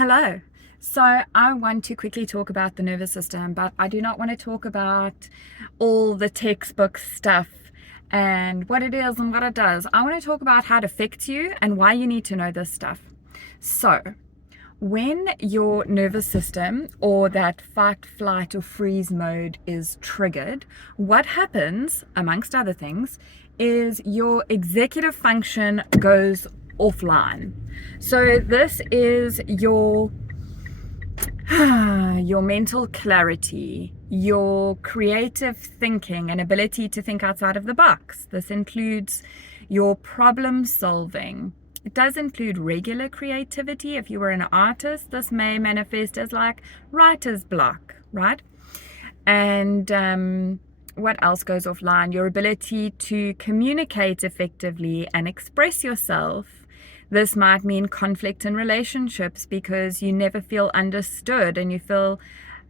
Hello. So I want to quickly talk about the nervous system, but I do not want to talk about all the textbook stuff and what it is and what it does. I want to talk about how it affects you and why you need to know this stuff. So when your nervous system or that fight, flight, or freeze mode is triggered, what happens, amongst other things, is your executive function goes offline. So this is your mental clarity, your creative thinking and ability to think outside of the box. This includes your problem solving. It does include regular creativity. If you were an artist, this may manifest as like writer's block, right? And what else goes offline? Your ability to communicate effectively and express yourself. This might mean conflict in relationships because you never feel understood and you feel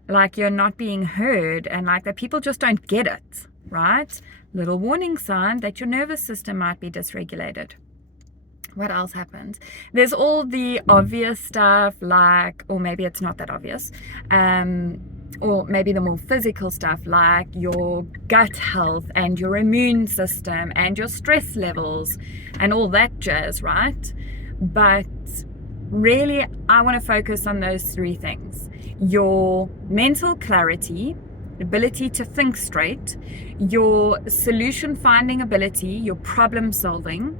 like you're not being heard and like that people just don't get it, right? Little warning sign that your nervous system might be dysregulated. What else happens? There's all the obvious stuff like, or maybe it's not that obvious, or maybe the more physical stuff like your gut health and your immune system and your stress levels and all that jazz, right? But really, I want to focus on those three things: your mental clarity, ability to think straight, your solution finding ability, your problem solving,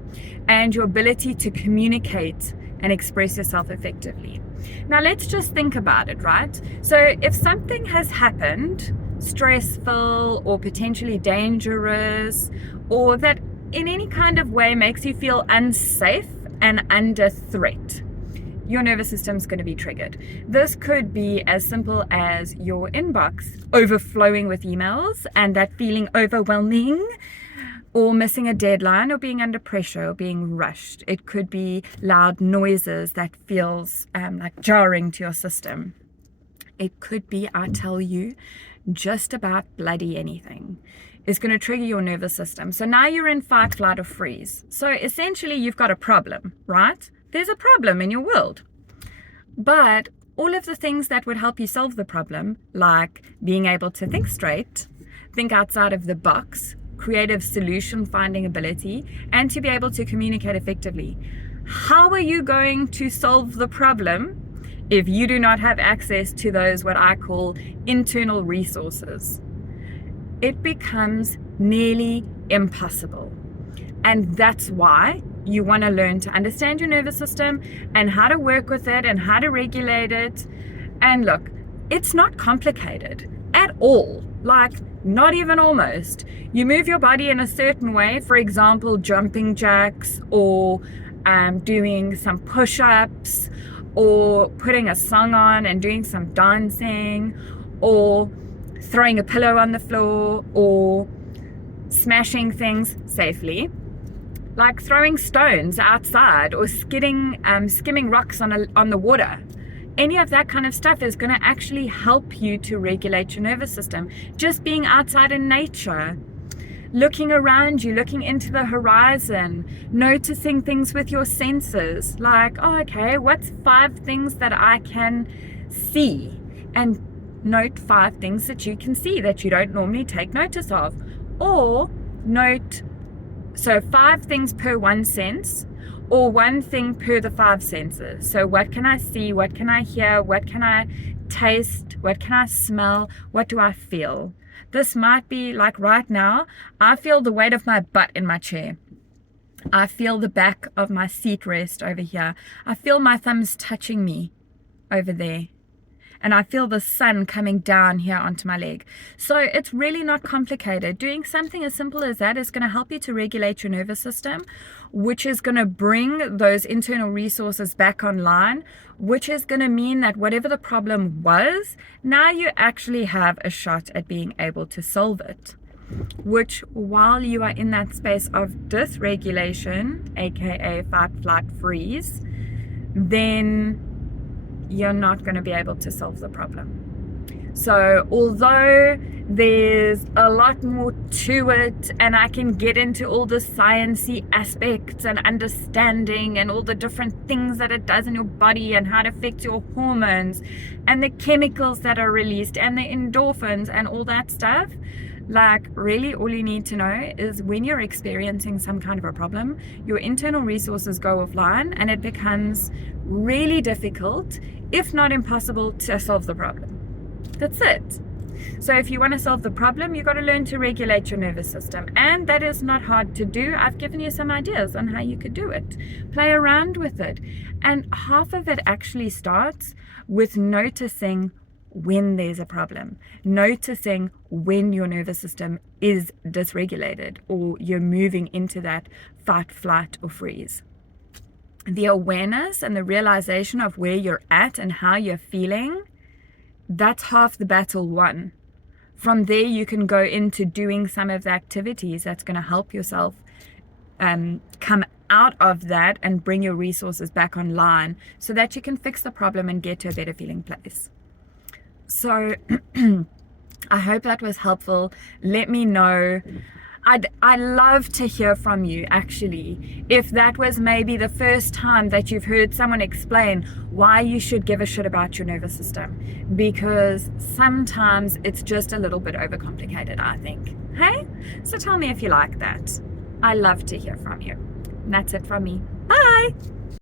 and your ability to communicate and express yourself effectively. Now let's just think about it, right? So if something has happened, stressful or potentially dangerous, or that in any kind of way makes you feel unsafe and under threat, your nervous system is going to be triggered. This could be as simple as your inbox overflowing with emails and that feeling overwhelming, or missing a deadline, or being under pressure, or being rushed. It could be loud noises that feels like jarring to your system. It could be, I tell you, just about bloody anything is going to trigger your nervous system. So now you're in fight, flight, or freeze. So essentially you've got a problem, right? There's a problem in your world. But all of the things that would help you solve the problem, like being able to think straight, think outside of the box, creative solution finding ability, and to be able to communicate effectively. How are you going to solve the problem if you do not have access to those, what I call internal resources? It becomes nearly impossible. And that's why you want to learn to understand your nervous system and how to work with it and how to regulate it. And look, it's not complicated at all. Like, not even almost. You move your body in a certain way, for example, jumping jacks, or doing some push-ups, or putting a song on and doing some dancing, or throwing a pillow on the floor, or smashing things safely, like throwing stones outside, or skimming rocks on the water. Any of that kind of stuff is going to actually help you to regulate your nervous system. Just being outside in nature, looking around you, looking into the horizon, noticing things with your senses, like, oh, okay, what's 5 things that I can see? And note 5 things that you can see that you don't normally take notice of. Or note, so 5 things per 1 sense, or 1 thing per the 5 senses. So what can I see? What can I hear? What can I taste? What can I smell? What do I feel? This might be like right now, I feel the weight of my butt in my chair. I feel the back of my seat rest over here. I feel my thumbs touching me over there. And I feel the sun coming down here onto my leg. So it's really not complicated. Doing something as simple as that is going to help you to regulate your nervous system, which is going to bring those internal resources back online, which is going to mean that whatever the problem was, now you actually have a shot at being able to solve it. Which, while you are in that space of dysregulation, aka fight, flight, freeze, then you're not going to be able to solve the problem. So although there's a lot more to it, and I can get into all the sciencey aspects and understanding and all the different things that it does in your body and how it affects your hormones and the chemicals that are released and the endorphins and all that stuff. Like, really, all you need to know is when you're experiencing some kind of a problem, your internal resources go offline and it becomes really difficult, if not impossible, to solve the problem. That's it. So if you want to solve the problem, you've got to learn to regulate your nervous system. And that is not hard to do. I've given you some ideas on how you could do it. Play around with it. And half of it actually starts with noticing when there's a problem, noticing when your nervous system is dysregulated or you're moving into that fight, flight, or freeze. The awareness and the realization of where you're at and how you're feeling, that's half the battle won. From there, you can go into doing some of the activities that's going to help yourself come out of that and bring your resources back online so that you can fix the problem and get to a better feeling place. So I hope that was helpful. Let me know. I'd love to hear from you, actually, if that was maybe the first time that you've heard someone explain why you should give a shit about your nervous system, because sometimes it's just a little bit overcomplicated, I think. Hey? So tell me if you like that. I love to hear from you. And that's it from me. Bye!